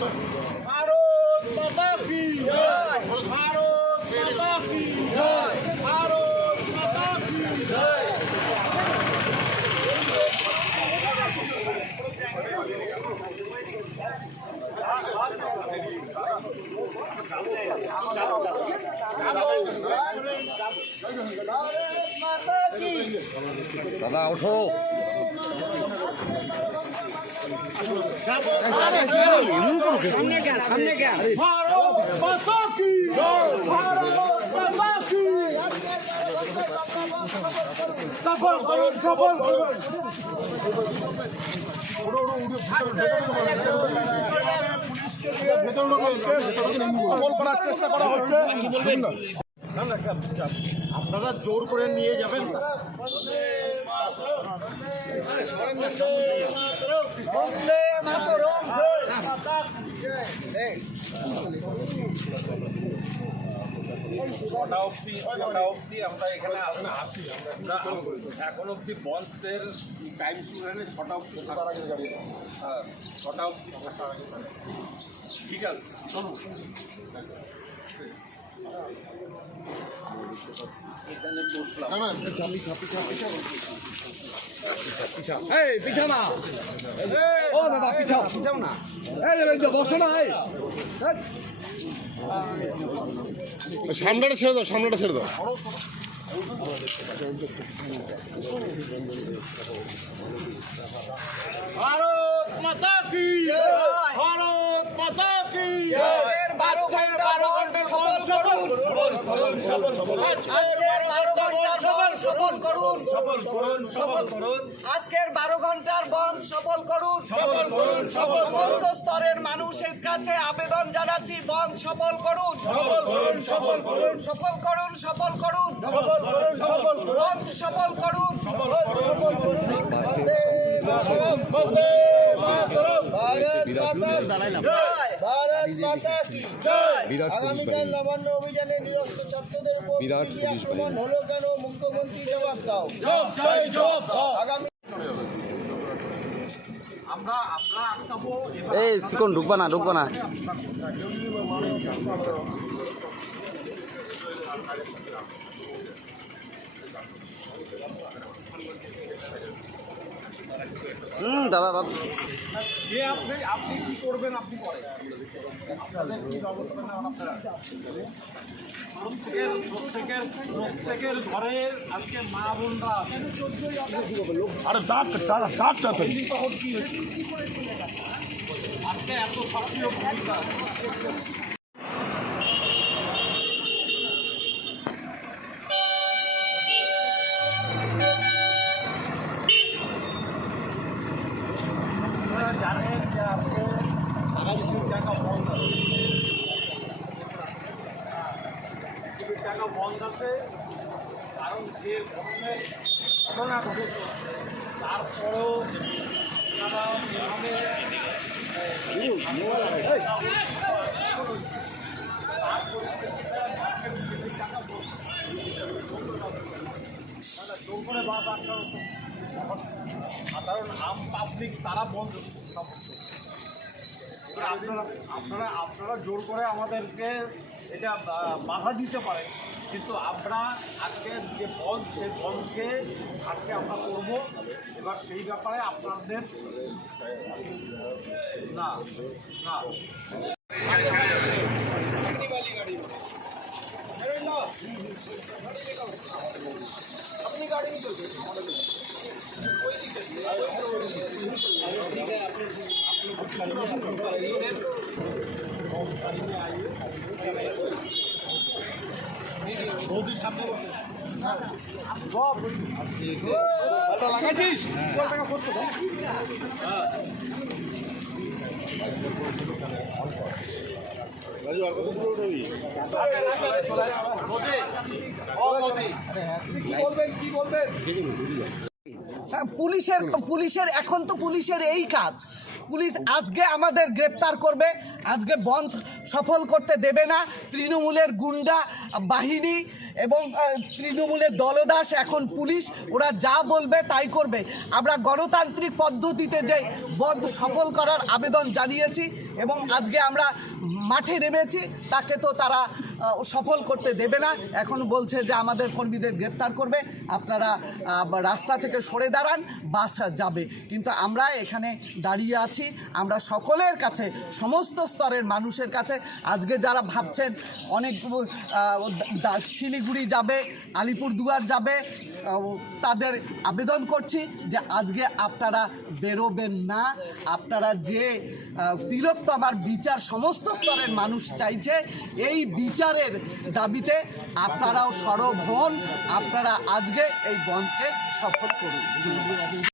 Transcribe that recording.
ভারত মাতা কি জয়? ভারত মাতা কি জয়? ভারত মাতা কি জয়? ভারত মাতা কি দাদা, ওঠো। সফল করুন সফল করুন সফল করার চেষ্টা করা হচ্ছে আপনারা জোর করে নিয়ে যাবেন। ছটা অবধি ছটা অবধি আমরা এখানে আছি আমরা এখন অবধি বন্ধের টাইম শুরু হয়নি ছটা অবধি হ্যাঁ ছটা অবধি। ঠিক আছে চলুন। ও দাদা পিছাও না। বসো না সামনেটা ছেড়ে দাও সামনেটা ছেড়ে দাও। ভারত মাতা কি? ভারত মাতা সফল করুন সফল করুন সফল করুন আজকের বারো ঘণ্টার বন্ধ সফল করুন। সফল করুন সমস্ত স্তরের মানুষের কাছে আবেদন জানাচ্ছি বন্ধ সফল করুন। সফল করুন সফল করুন। সফল করুন। সফল করুন সফল করুন সফল করুন বন্ধ সফল করুন ভারত মাতা মাতা কি আগামীকাল নবান্ন অভিযানে নিরস্ত ছাত্রদের উপর বিরাট আক্রমণ হলো কেন? মুখ্যমন্ত্রী জবাব দাও। জবাব দাও আগামী এই চিকন ঢুকবা না ঢুকবা না। হুম দাদা দাদা। আপনি আপনি কি করবেন আপনি আপনারা? প্রত্যেকের প্রত্যেকের প্রত্যেকের ঘরের আজকে মা বোনরা আরে এত সক্রিয় ভূমিকা আপনারা জানেন যে আজকে আগামী কিছু টাকা বন্ধ আছে কিছু টাকা বন্ধ কারণ যে ধরনের ঘটনা ঘটেছে তারপরেও তারা জোর বাস আটকানো সাধারণ আম পাবলিক তারা বন্ধ আপনারা আপনারা আপনারা জোর করে আমাদেরকে এটা বাধা দিতে পারেন। কিন্তু আমরা আজকে যে বন্ধ সেই বন্ধকে আজকে আমরা করব। এবার সেই ব্যাপারে আপনাদের না না। হ্যাঁ, পুলিশের পুলিশের এখন তো পুলিশের এই কাজ। পুলিশ আজকে আমাদের গ্রেপ্তার করবে। আজকে বন্ধ সফল করতে দেবে না। তৃণমূলের গুন্ডা বাহিনী এবং তৃণমূলের দলদাস এখন পুলিশ, ওরা যা বলবে তাই করবে। আমরা গণতান্ত্রিক পদ্ধতিতে যে বন্ধ সফল করার আবেদন জানিয়েছি এবং আজকে আমরা মাঠে নেমেছি, তাকে তো তারা সফল করতে দেবে না। এখন বলছে যে আমাদের কর্মীদের গ্রেপ্তার করবে। আপনারা রাস্তা থেকে সরে দাঁড়ান, বাস যাবে। কিন্তু আমরা এখানে দাঁড়িয়ে আছি। আমরা সকলের কাছে, সমস্ত স্তরের মানুষের কাছে, আজকে যারা ভাবছেন, অনেক দা- শিলিগুড়ি যাবে, আলিপুরদুয়ার যাবে তাদের আবেদন করছি যে আজকে আপনারা বেরোবেন না। আপনারা যে তিলোত্তমার বিচার সমস্ত স্তরের মানুষ চাইছে, এই বিচারের দাবিতে আপনারাও সরব হন। আপনারা আজকে এই বন্ধকে সফল করুন।